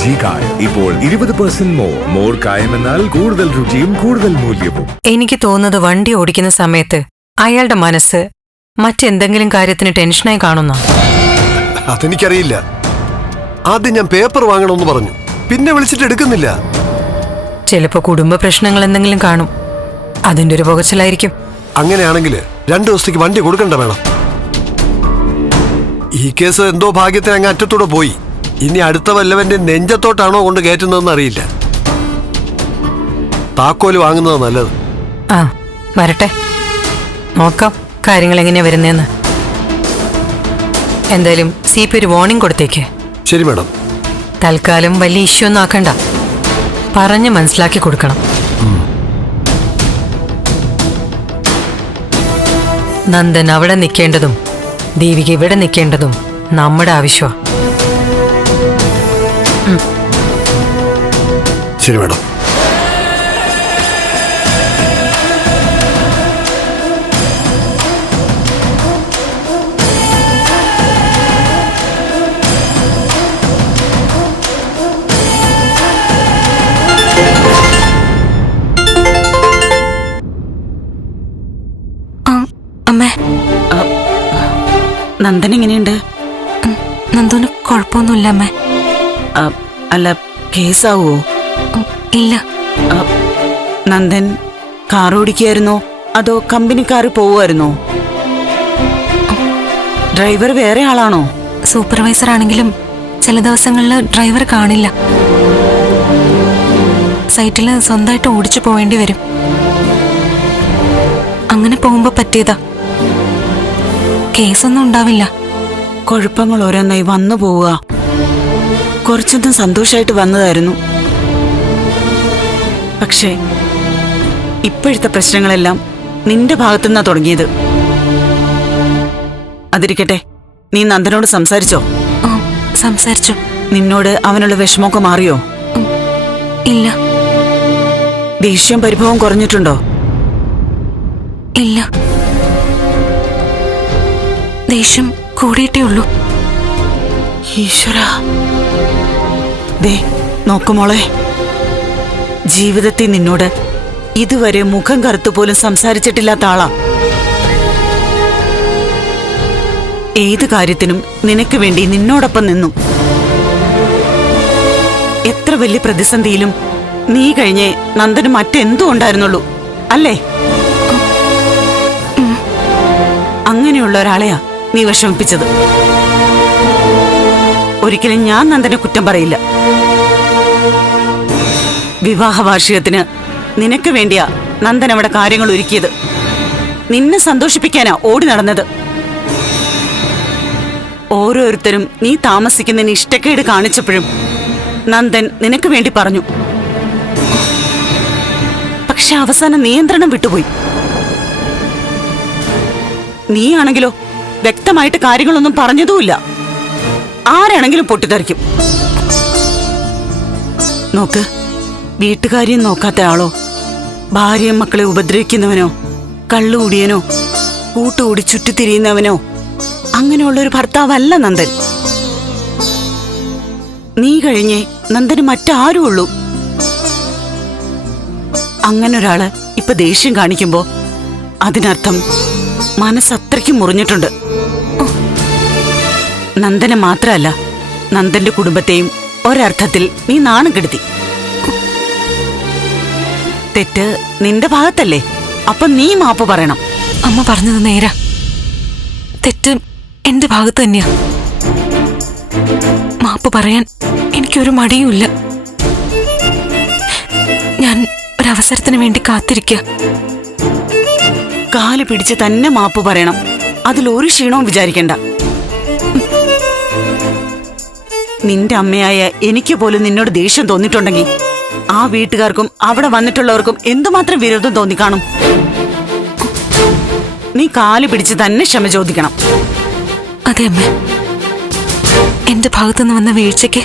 G കായം ഇപ്പോൾ ഇരുപത് പെർസെന്റ് മോർ മോർ കായം എന്നാൽ കൂടുതൽ രുചിയും കൂടുതൽ മൂല്യവും. എനിക്ക് തോന്നുന്നത് വണ്ടി ഓടിക്കുന്ന സമയത്ത് അയാളുടെ മനസ്സ് മറ്റെന്തെങ്കിലും കാര്യത്തിന് ടെൻഷനായി കാണുന്ന? അതെനിക്കറിയില്ല. ആദ്യം ഞാൻ പേപ്പർ വാങ്ങണമെന്ന് പറഞ്ഞു. പിന്നെ വിളിച്ചിട്ട് എടുക്കുന്നില്ല. ചിലപ്പോ കുടുംബ പ്രശ്നങ്ങൾ എന്തെങ്കിലും കാണും. അതിന്റെ ഒരു പുകച്ചിലായിരിക്കും. അങ്ങനെയാണെങ്കിൽ രണ്ടു ദിവസത്തേക്ക് വണ്ടി കൊടുക്കണ്ട വേണം ഈ കേസ് എന്തോ ഭാഗ്യത്തിന് അങ്ങ് അറ്റത്തൂടെ പോയി. ഇനി അടുത്ത വല്ലവന്റെ നെഞ്ചത്തോട്ടാണോ കൊണ്ട് കയറ്റുന്നതെന്ന് അറിയില്ല. താക്കോൽ വാങ്ങുന്നത് നല്ലത്. ആ വരട്ടെ. നോക്കാം കാര്യങ്ങൾ എങ്ങനെയാ വരുന്നതെന്ന് എന്തായാലും സി പി ഒരു വാർണിംഗ് കൊടുത്തേക്ക്. ശരി മേഡം. തൽക്കാലം വലിയ ഇഷ്യൂ ഒന്നും ആക്കണ്ട. പറഞ്ഞ് മനസ്സിലാക്കി കൊടുക്കണം. നന്ദൻ അവിടെ നിൽക്കേണ്ടതും ദേവിക ഇവിടെ നിൽക്കേണ്ടതും നമ്മുടെ ആവശ്യമാണ് ശരി മാഡം. അമ്മേ. നന്ദൻ എങ്ങനെയുണ്ട്? നന്ദന് കുഴപ്പമൊന്നുമില്ല അമ്മേ. അല്ല കേസാവോ? ഇല്ല. നന്ദൻ കാർ ഓടിക്കുകയായിരുന്നോ? അതോ കമ്പനി കാർ പോവുമായിരുന്നോ? ഡ്രൈവർ വേറെ ആളാണോ? സൂപ്പർവൈസർ ആണെങ്കിലും ചില ദിവസങ്ങളിൽ ഡ്രൈവർ കാണില്ല. സൈറ്റിൽ സ്വന്തമായിട്ട് ഓടിച്ചു പോവേണ്ടി വരും. അങ്ങനെ പോകുമ്പോ പറ്റിയതാ. കേസൊന്നും ഉണ്ടാവില്ല. കുഴപ്പങ്ങൾ ഓരോന്നായി വന്നു പോവുക. കുറച്ചൊന്നും സന്തോഷമായിട്ട് വന്നതായിരുന്നു. പക്ഷേ ഇപ്പോഴത്തെ പ്രശ്നങ്ങളെല്ലാം നിന്റെ ഭാഗത്തുനിന്നാ തുടങ്ങിയത്. അതിരിക്കട്ടെ നീ നന്ദനോട് സംസാരിച്ചോ? സംസാരിച്ചു. നിന്നോട് അവനുള്ള വിഷമമൊക്കെ മാറിയോ? ഇല്ല. ദേഷ്യം പരിഭവം കുറഞ്ഞിട്ടുണ്ടോ? ഇല്ല. ദേഷ്യം കൂടിയിട്ടേ ഉള്ളൂ. ഈശ്വര. ദേ നോക്കുമോളെ ജീവിതത്തിൽ നിന്നോട് ഇതുവരെ മുഖം കറുത്തു പോലും സംസാരിച്ചിട്ടില്ലാത്ത ആളാ. ഏത് കാര്യത്തിനും നിനക്ക് വേണ്ടി നിന്നോടൊപ്പം നിന്നു. എത്ര വലിയ പ്രതിസന്ധിയിലും നീ കഴിഞ്ഞേ നന്ദന് മറ്റെന്തും ഉണ്ടായിരുന്നുള്ളൂ അല്ലേ? അങ്ങനെയുള്ള ഒരാളെയാ നീ വിഷമിപ്പിച്ചത്. ഒരിക്കലും ഞാൻ നന്ദനെ കുറ്റം പറയില്ല. വിവാഹ വാർഷികത്തിന് നിനക്ക് വേണ്ടിയാ നന്ദൻ അവിടെ കാര്യങ്ങൾ ഒരുക്കിയത്. നിന്നെ സന്തോഷിപ്പിക്കാനാ ഓടി നടന്നത്. ഓരോരുത്തരും നീ താമസിക്കുന്നതിന് ഇഷ്ടക്കേട് കാണിച്ചപ്പോഴും നന്ദൻ നിനക്ക് വേണ്ടി പറഞ്ഞു. പക്ഷെ അവസാനം നിയന്ത്രണം വിട്ടുപോയി. നീയാണെങ്കിലോ വ്യക്തമായിട്ട് കാര്യങ്ങളൊന്നും പറഞ്ഞതുമില്ല. ആരാണെങ്കിലും പൊട്ടിത്തെറിക്കും. നോക്ക് വീട്ടുകാര്യം നോക്കാത്ത ആളോ ഭാര്യയും മക്കളെ ഉപദ്രവിക്കുന്നവനോ? കള്ളുകൂടിയനോ? കൂട്ടുകൂടി ചുറ്റിത്തിരിയുന്നവനോ? അങ്ങനെയുള്ള ഒരു ഭർത്താവല്ല നന്ദൻ. നീ കഴിഞ്ഞേ നന്ദന് മറ്റാരും ഉള്ളൂ അങ്ങനൊരാൾ ഇപ്പൊ ദേഷ്യം കാണിക്കുമ്പോ അതിനർത്ഥം മനസ്സത്രയ്ക്കും മുറിഞ്ഞിട്ടുണ്ട്. നന്ദനെ മാത്രമല്ല നന്ദന്റെ കുടുംബത്തെയും ഒരർത്ഥത്തിൽ നീ നാണം കെടുത്തി. തെറ്റ് നിന്റെ ഭാഗത്തല്ലേ? അപ്പൊ നീ മാപ്പ് പറയണം. അമ്മ പറഞ്ഞത് നേരാ. തെറ്റ് എന്റെ ഭാഗത്ത് തന്നെയാ. മാപ്പ് പറയാൻ എനിക്കൊരു മടിയുമില്ല. ഞാൻ ഒരവസരത്തിന് വേണ്ടി കാത്തിരിക്ക. കാൽ പിടിച്ച് തന്നെ മാപ്പ് പറയണം. അതിൽ ഒരു ക്ഷീണവും വിചാരിക്കണ്ട. നിന്റെ അമ്മയായ എനിക്ക് പോലും നിന്നോട് ദേഷ്യം തോന്നിയിട്ടുണ്ടെങ്കിൽ ആ വീട്ടുകാർക്കും അവിടെ വന്നിട്ടുള്ളവർക്കും എന്തുമാത്രം വിരോധം തോന്നിക്കാണും? നീ കാൽ പിടിച്ച് തന്നെ ക്ഷമ ചോദിക്കണം. അതെ അമ്മ. എന്റെ ഭാഗത്തുനിന്ന് വന്ന വീഴ്ചയ്ക്ക്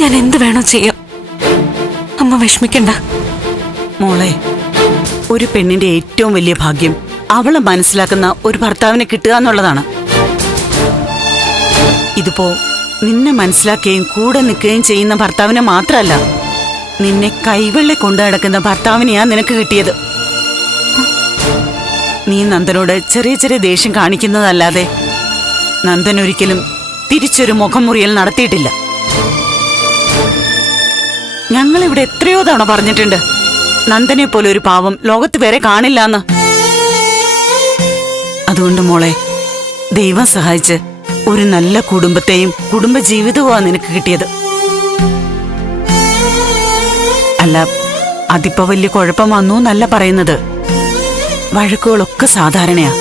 ഞാൻ എന്ത് വേണോ ചെയ്യാം. അമ്മ വിഷമിക്കണ്ട. മോളെ ഒരു പെണ്ണിന്റെ ഏറ്റവും വലിയ ഭാഗ്യം അവളെ മനസ്സിലാക്കുന്ന ഒരു ഭർത്താവിനെ കിട്ടുക എന്നുള്ളതാണ്. ഇതിപ്പോ നിന്നെ മനസ്സിലാക്കുകയും കൂടെ നിൽക്കുകയും ചെയ്യുന്ന ഭർത്താവിനെ മാത്രമല്ല നിന്നെ കൈവെള്ളി കൊണ്ടു നടക്കുന്ന ഭർത്താവിനെയാ നിനക്ക് കിട്ടിയത്. നീ നന്ദനോട് ചെറിയ ചെറിയ ദേഷ്യം കാണിക്കുന്നതല്ലാതെ നന്ദൻ ഒരിക്കലും തിരിച്ചൊരു മുഖം മുറിയൽ നടത്തിയിട്ടില്ല. ഞങ്ങൾ ഇവിടെ എത്രയോ തവണ പറഞ്ഞിട്ടുണ്ട് നന്ദനെ പോലെ ഒരു പാവം ലോകത്ത് വരെ കാണില്ല എന്ന് അതുകൊണ്ട് മോളെ ദൈവം സഹായിച്ച് ഒരു നല്ല കുടുംബത്തെയും കുടുംബ ജീവിതവുമാണ് നിനക്ക് കിട്ടിയത്. അല്ല അതിപ്പോ വലിയ കുഴപ്പം വന്നു എന്നല്ല പറയുന്നത്. വഴക്കുകളൊക്കെ സാധാരണയാ.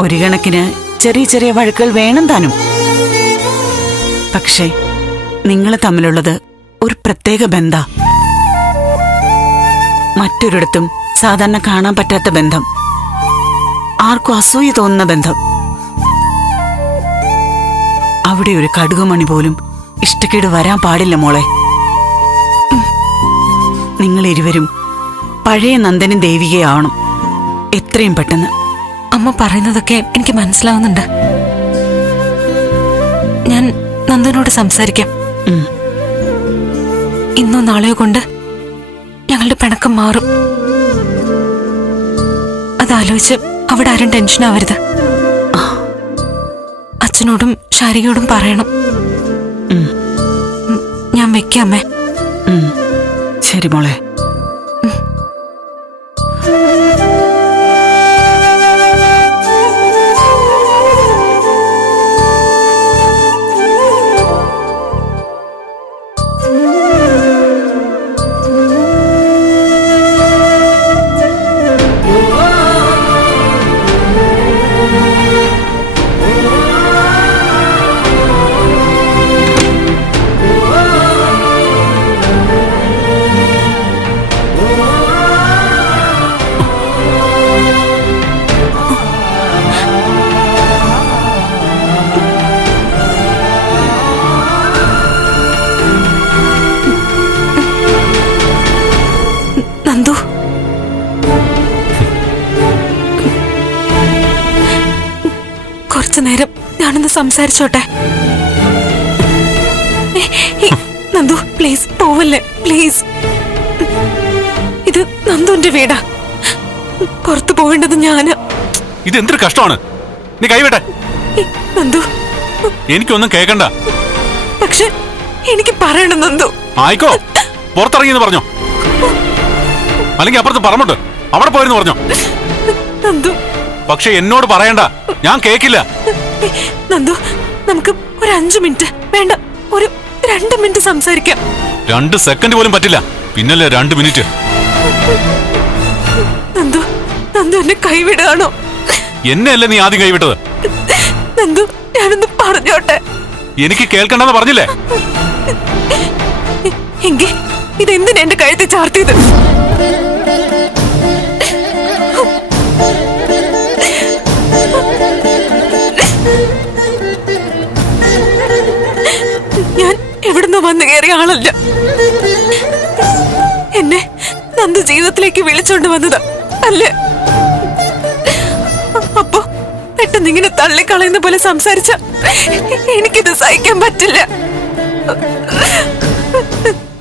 ഒരു കണക്കിന് ചെറിയ ചെറിയ വഴക്കുകൾ വേണം താനും. പക്ഷേ നിങ്ങൾ തമ്മിലുള്ളത് ഒരു പ്രത്യേക ബന്ധ. മറ്റൊരിടത്തും സാധാരണ കാണാൻ പറ്റാത്ത ബന്ധം. ആർക്കും അസൂയ തോന്നുന്ന ബന്ധം. അവിടെ ഒരു കടുകുമണി പോലും ഇഷ്ടക്കേട് വരാൻ പാടില്ല മോളെ. നിങ്ങൾ ഇരുവരും പഴയ നന്ദനും ദേവികയാവണം. എത്രയും പെട്ടെന്ന്. അമ്മ പറയുന്നതൊക്കെ എനിക്ക് മനസ്സിലാവുന്നുണ്ട്. ഞാൻ നന്ദനോട് സംസാരിക്കാം. ഇന്നോ നാളെയോ കൊണ്ട് ഞങ്ങളുടെ പിണക്കം മാറും. അതാലോചിച്ച് അവിടെ ആരും ടെൻഷൻ ആവരുത്. അച്ഛനോടും ശാരികയോടും പറയണം. ഞാൻ വെക്കാം അമ്മേ. ശരി മോളെ. ഞാനൊന്ന് സംസാരിച്ചോട്ടെ. നന്ദു പ്ലീസ് പോവല്ലേ പ്ലീസ് ഇത് നന്ദുന്റെ വീടാ. പുറത്തു പോവേണ്ടത് ഞാൻ. ഇത് എന്തൊരു കഷ്ടമാണ്? നീ കൈവിട്ടെ. നന്ദു. എനിക്കൊന്നും കേക്കണ്ട. പക്ഷെ എനിക്ക് പറയണം നന്ദു. ആയിക്കോ. പുറത്തിറങ്ങി എന്ന് പറഞ്ഞോ. അല്ലെങ്കിൽ അപ്പുറത്ത് പറമ്പുണ്ട്. അവിടെ പോയെന്ന് പറഞ്ഞോ. നന്ദു. പക്ഷെ എന്നോട് പറയണ്ട. ഞാൻ കേക്കില്ല. നന്ദു നമുക്ക് ഒരു അഞ്ചു മിനിറ്റ്. വേണ്ട ഒരു രണ്ട് മിനിറ്റ് സംസാരിക്കാം. രണ്ട് സെക്കൻഡ് പോലും പറ്റില്ല. പിന്നല്ലേ രണ്ട് മിനിറ്റ്? നന്ദു നന്ദു എന്നെ കൈവിടുകയാണോ എന്നെയല്ലേ നീ ആദ്യം കൈവിട്ടത്? നന്ദു ഞാനൊന്ന് പറഞ്ഞോട്ടെ? എനിക്ക് കേൾക്കണ്ടെന്ന് പറഞ്ഞില്ലേ? എങ്കിൽ ഇതെന്തിനാ എന്റെ കഴുത്തിൽ ചാർത്തിയത്? എവിടുന്ന് വന്നു കയറിയ ആളല്ല. എന്നെ നന്ദു ജീവിതത്തിലേക്ക് വിളിച്ചോണ്ട് വന്നത്. അല്ലേ. അപ്പോ പെട്ടെന്ന് ഇങ്ങനെ തള്ളിക്കളയുന്ന പോലെ സംസാരിച്ച എനിക്കിത് സഹിക്കാൻ പറ്റില്ല.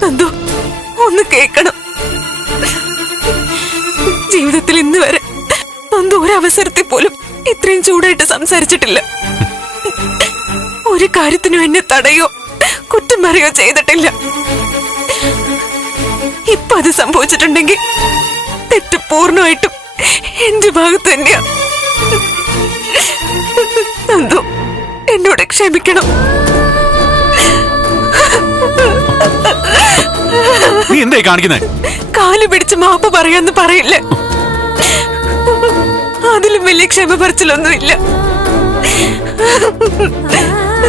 നന്ദു ഒന്ന് കേക്കണം ജീവിതത്തിൽ ഇന്ന് വരെ നന്ദു ഒരവസരത്തിൽ പോലും ഇത്രയും ചൂടായിട്ട് സംസാരിച്ചിട്ടില്ല. ഒരു കാര്യത്തിനും എന്നെ തടയോ. കുറ്റം പറയോ ചെയ്തിട്ടില്ല. ഇപ്പൊ അത് സംഭവിച്ചിട്ടുണ്ടെങ്കിൽ തെറ്റ് പൂർണമായിട്ടും എന്റെ ഭാഗത്ത് തന്നെയാ. നന്ദു എന്നോട് ക്ഷമിക്കണം. നീ എന്തായി കാണിക്കുന്നേ? കാൽ പിടിച്ച് മാപ്പ് പറയാന്ന് പറയില്ല. അതിലും വലിയ ക്ഷമ പറച്ചിലൊന്നുമില്ല.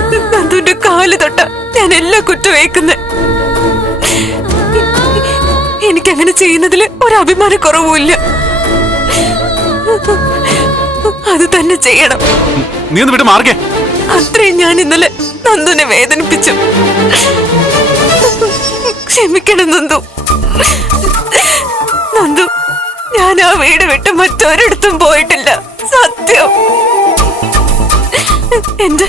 നന്ദുന്റെ കാൽ തൊട്ട ഞാൻ എല്ലാ എനിക്ക് എനിക്കങ്ങനെ ചെയ്യുന്നതിൽ ഒരു അഭിമാനക്കുറവുമില്ല അത് തന്നെ ചെയ്യണം. നീ ഒന്ന് വിട്ട് അത്രയും ഞാൻ ഇന്നലെ നന്ദുനെ വേദനിപ്പിച്ചു. ക്ഷമിക്കണം നന്ദു. നന്ദു ഞാൻ ആ വീട് വിട്ട് മറ്റൊരിടത്തും പോയിട്ടില്ല. സത്യം. എന്റെ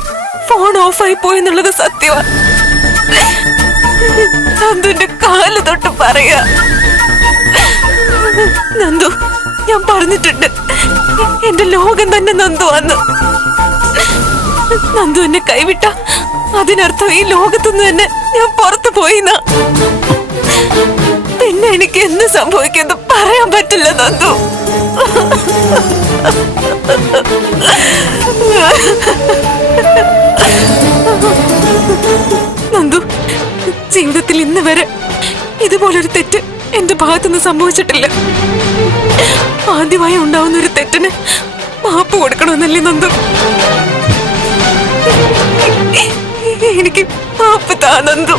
ഫോൺ ഓഫായി പോയെന്നുള്ളത് സത്യമാണ് നന്ദുന്റെ കാൽ തൊട്ട് പറയാ. നന്ദു ഞാൻ പറഞ്ഞിട്ടുണ്ട്. എന്റെ ലോകം തന്നെ നന്ദു വന്നു നന്ദു എന്നെ കൈവിട്ട അതിനർത്ഥം ഈ ലോകത്തുനിന്ന് തന്നെ ഞാൻ പുറത്തു പോയിന്ന. പിന്നെ എനിക്ക് എന്ത് സംഭവിക്കുന്നു പറയാൻ പറ്റില്ല നന്ദു. നന്ദു ജീവിതത്തിൽ ഇന്ന് വരെ ഇതുപോലൊരു തെറ്റ് എന്റെ ഭാഗത്തുനിന്ന് സംഭവിച്ചിട്ടില്ല. ആദ്യമായി ഉണ്ടാവുന്ന ഒരു തെറ്റിന് മാപ്പ് കൊടുക്കണമെന്നല്ലേ നന്ദു? എനിക്ക് മാപ്പ് താ നന്ദു.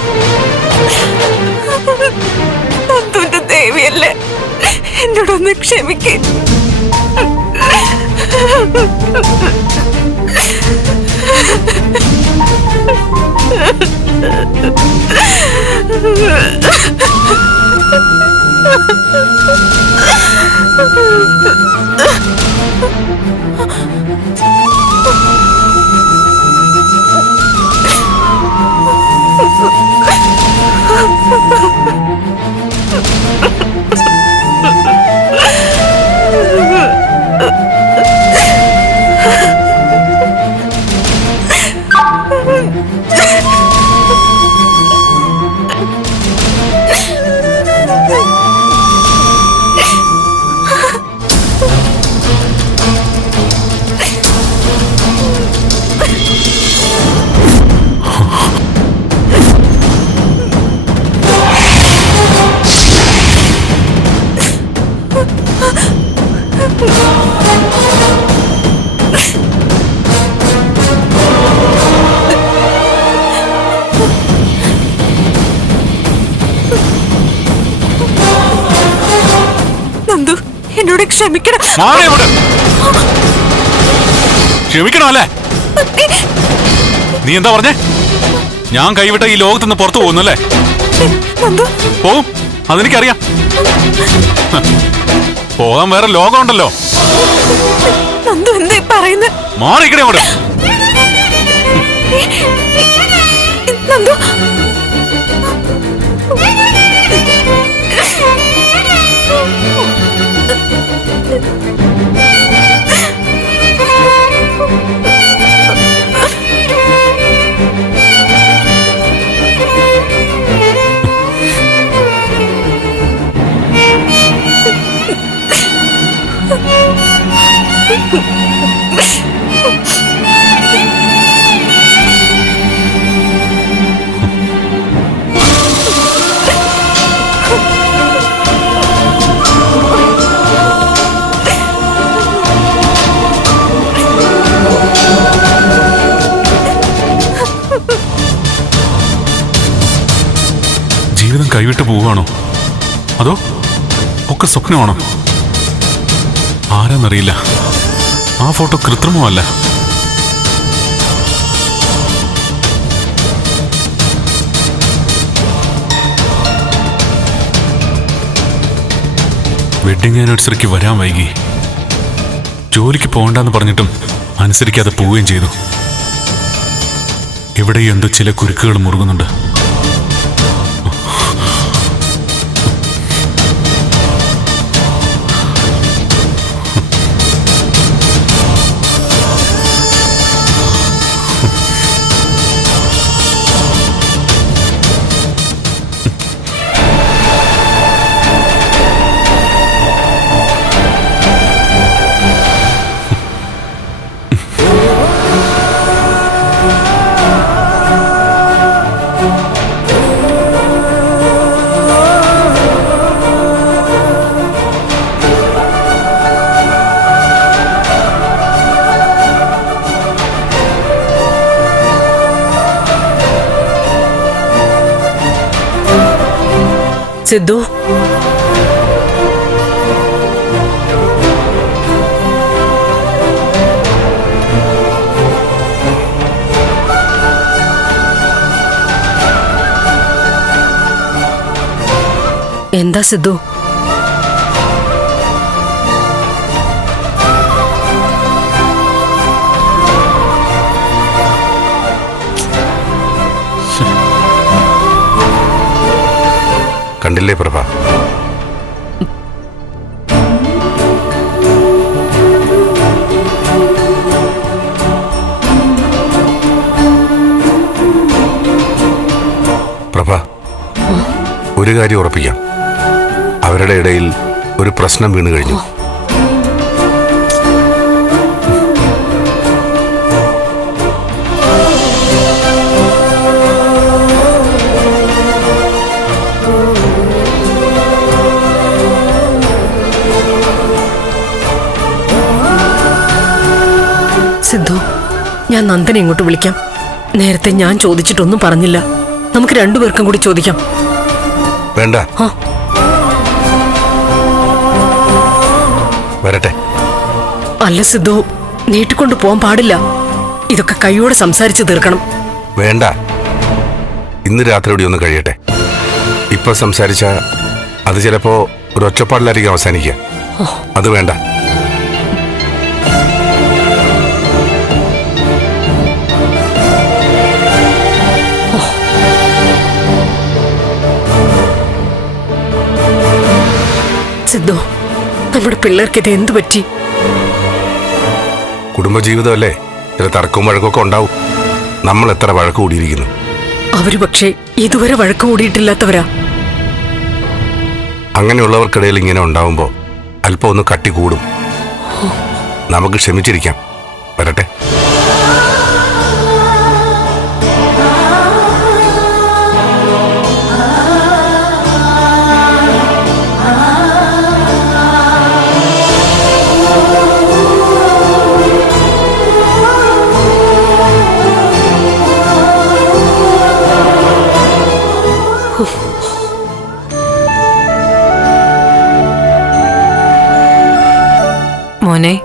നന്ദുവിന്റെ ദേവിയല്ലേ? എന്നോടൊന്ന് ക്ഷമിക്കേ. നന്ദു എന്നോട് ക്ഷമിക്കണം. ക്ഷമിക്കണോ അല്ലേ? നീ എന്താ പറഞ്ഞേ? ഞാൻ കൈവിട്ട ഈ ലോകത്തുനിന്ന് പുറത്തു പോകുന്നു അല്ലേ? നന്ദു. പോവും അതെനിക്കറിയാം. പോകാൻ വേറെ ലോകമുണ്ടല്ലോ. നന്ദു എന്തേ പറയുന്നത് മാറിക്കണേ അവിടെ നന്ദു കൈവിട്ട് പോവുകയാണോ? അതോ ഒക്കെ സ്വപ്നമാണോ? ആരാന്നറിയില്ല. ആ ഫോട്ടോ കൃത്രിമമല്ല. വെഡിങ് ആനിവേഴ്സറിക്ക് വരാൻ വൈകി. ജോലിക്ക് പോകണ്ടെന്ന് പറഞ്ഞിട്ടും അനുസരിക്കാതെ പോവുകയും ചെയ്തു. ഇവിടെ എന്തോ ചില കുരുക്കുകൾ മുറുകുന്നുണ്ട്. സിദ്ധു എന്താ സിദ്ധു? കണ്ടില്ലേ പ്രഭ? പ്രഭ ഒരു കാര്യം ഉറപ്പിക്കാം. അവരുടെ ഇടയിൽ ഒരു പ്രശ്നം വീണു കഴിഞ്ഞു. ഞാൻ നന്ദനെ ഇങ്ങോട്ട് വിളിക്കാം. നേരത്തെ ഞാൻ ചോദിച്ചിട്ടൊന്നും പറഞ്ഞില്ല. നമുക്ക് രണ്ടുപേർക്കും കൂടി ചോദിക്കാം. വേണ്ട. വരട്ടെ. അല്ല സിദ്ധു നീട്ടിക്കൊണ്ട് പോകാൻ പാടില്ല. ഇതൊക്കെ കൈയോടെ സംസാരിച്ച് തീർക്കണം. വേണ്ട. ഇന്ന് രാത്രി കൂടി ഒന്ന് കഴിയട്ടെ. ഇപ്പൊ സംസാരിച്ച അത് ചിലപ്പോ ഒരു ഒറ്റപ്പാടിലായിരിക്കും അവസാനിക്കുക. അത് വേണ്ട. നമ്മുടെ പിള്ളേർക്ക് ഇത് എന്തു പറ്റി? കുടുംബജീവിതമല്ലേ? ചില തർക്കവും വഴക്കൊക്കെ ഉണ്ടാവും. നമ്മൾ എത്ര വഴക്ക് കൂടിയിരിക്കുന്നു? അവർ പക്ഷേ ഇതുവരെ വഴക്ക് കൂടിയിട്ടില്ലാത്തവരാ അങ്ങനെയുള്ളവർക്കിടയിൽ ഇങ്ങനെ ഉണ്ടാവുമ്പോൾ അല്പം ഒന്ന് കട്ടി കൂടും നമുക്ക് ക്ഷമിച്ചിരിക്കാം. വരട്ടെ. മോനെ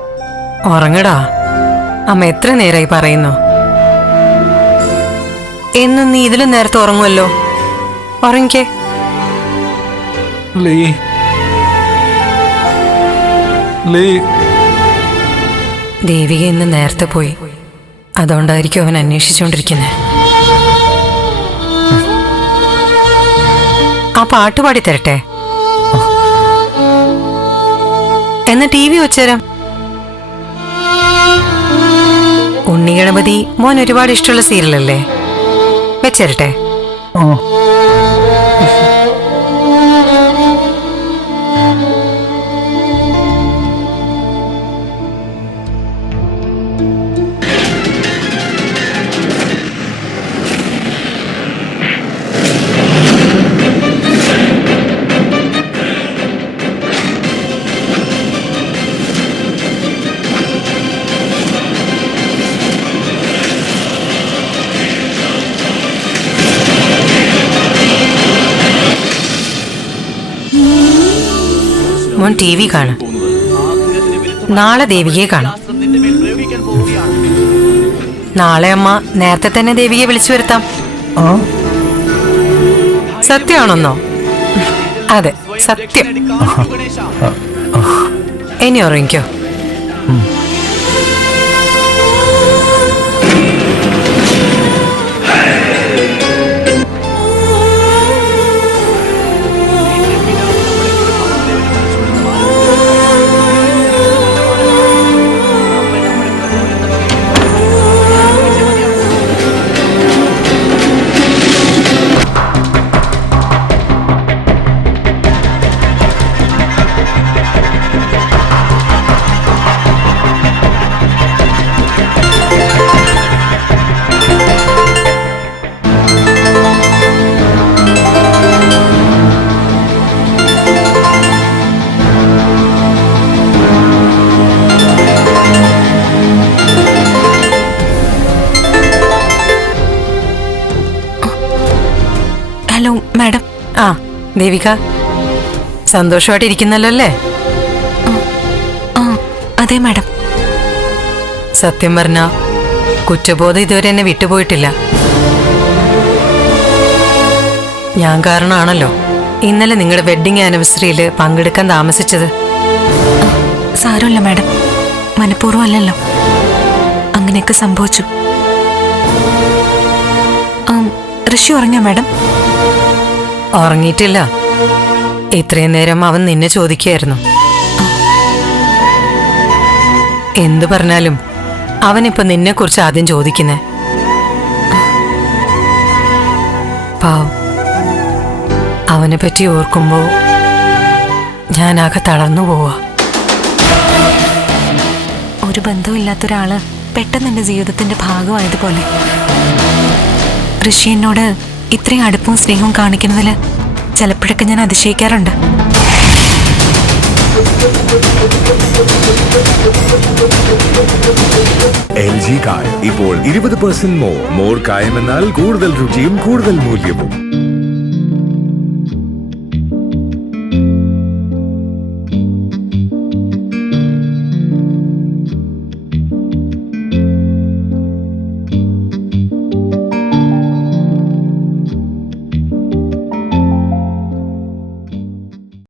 ഉറങ്ങടാ. അമ്മ എത്ര നേരായി പറയുന്നു. എന്നും നീ ഇതിലും നേരത്തെ ഉറങ്ങുമല്ലോ ഉറങ്ങിക്കേ. ലേ. ലേ. ദേവിക ഇന്ന് നേരത്തെ പോയി. അതുകൊണ്ടായിരിക്കും അവൻ അന്വേഷിച്ചുകൊണ്ടിരിക്കുന്നത് ആ പാട്ട് പാടി തരട്ടെ എന്നാ ടി വി വെച്ചേരാം. ഉണ്ണി ഗണപതി മോൻ ഒരുപാട് ഇഷ്ടമുള്ള സീരിയലല്ലേ വെച്ചരട്ടെ. മോൻ ടി വി കാണും. നാളെ ദേവിയെ കാണും. നാളെ അമ്മ നേരത്തെ തന്നെ ദേവിയെ വിളിച്ചു വരുത്താം. സത്യമാണെന്നോ? അതെ സത്യം. ഇനി ഉറങ്ങിക്കോ. ദേവിക സന്തോഷമായിട്ട് ഇരിക്കുന്നല്ലോ അല്ലേ അതെ മാഡം. സത്യം പറഞ്ഞ കുറ്റബോധം ഇതുവരെ എന്നെ വിട്ടുപോയിട്ടില്ല. ഞാൻ കാരണമാണല്ലോ ഇന്നലെ നിങ്ങളുടെ വെഡിങ് ആനിവേഴ്സറിയിൽ പങ്കെടുക്കാൻ താമസിച്ചത്. സാരമില്ല മാഡം. മനഃപൂർവം അല്ലല്ലോ അങ്ങനെയൊക്കെ സംഭവിച്ചു. ഋഷി ഉറങ്ങിയോ മാഡം? ഉറങ്ങിയിട്ടില്ല. ഇത്രയും നേരം അവൻ നിന്നെ ചോദിക്കുകയായിരുന്നു. എന്തു പറഞ്ഞാലും അവനിപ്പോ നിന്നെക്കുറിച്ച് ആദ്യം ചോദിക്കുന്നേ. അവനെ പറ്റി ഓർക്കുമ്പോ ഞാനാകെ തളർന്നു പോവാ. ഒരു ബന്ധമില്ലാത്ത ഒരാൾ പെട്ടെന്ന് എന്റെ ജീവിതത്തിന്റെ ഭാഗമായതുപോലെ. ഋഷി എന്നോട് ഇത്രയും അടുപ്പവും സ്നേഹവും കാണിക്കുന്നതിൽ ചിലപ്പോഴൊക്കെ ഞാൻ അതിശയിക്കാറുണ്ട്. ഇപ്പോൾ ഇരുപത് പെർസെന്റ് മോർ. മോർ കായം എന്നാൽ കൂടുതൽ രുചിയും കൂടുതൽ മൂല്യവും.